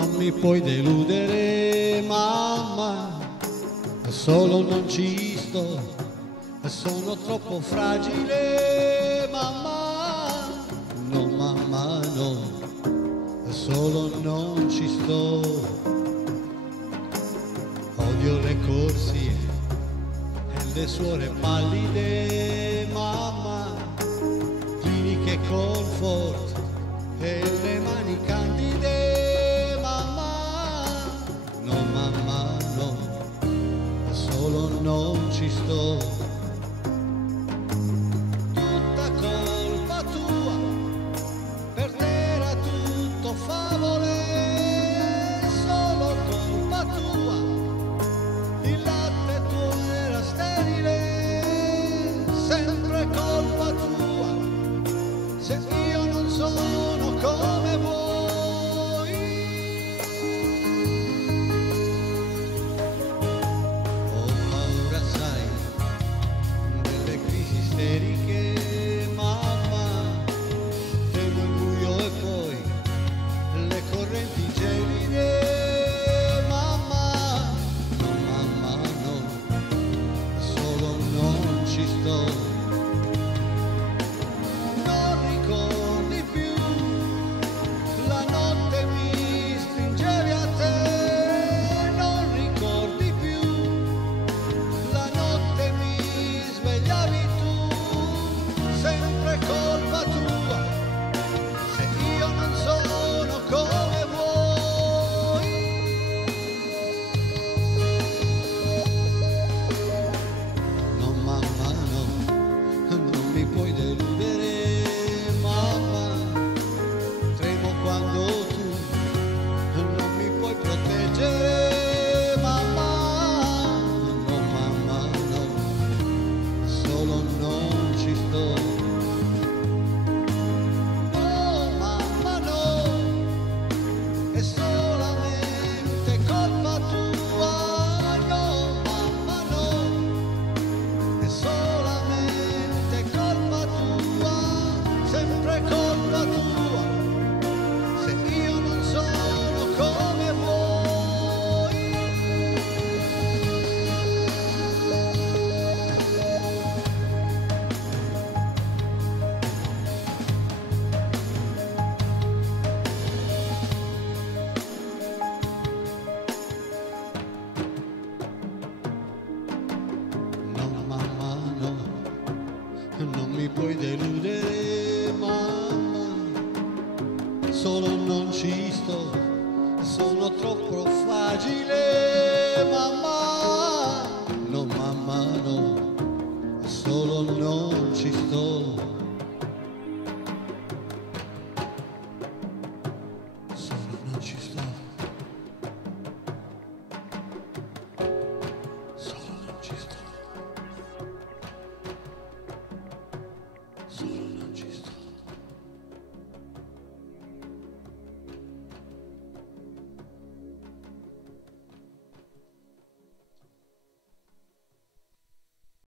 non mi puoi deludere, mamma, solo non ci sto, sono troppo fragile, mamma, no mamma no, solo non ci sto, odio le corsie e le suore pallide, mamma, cliniche comfort e le mani candide, mamma, no mamma no, solo non ci sto, tutta colpa tua, per te era tutto favole, solo colpa tua, il latte tuo era sterile, sempre colpa tua, se io non sono come vuoi. Ho paura, sai, delle crisi isteriche, mamma, temo il buio e poi le correnti gelide, mamma, no mamma no, solo non ci sto. Non mi puoi deludere, mamma, solo non ci sto, sono troppo fragile, mamma.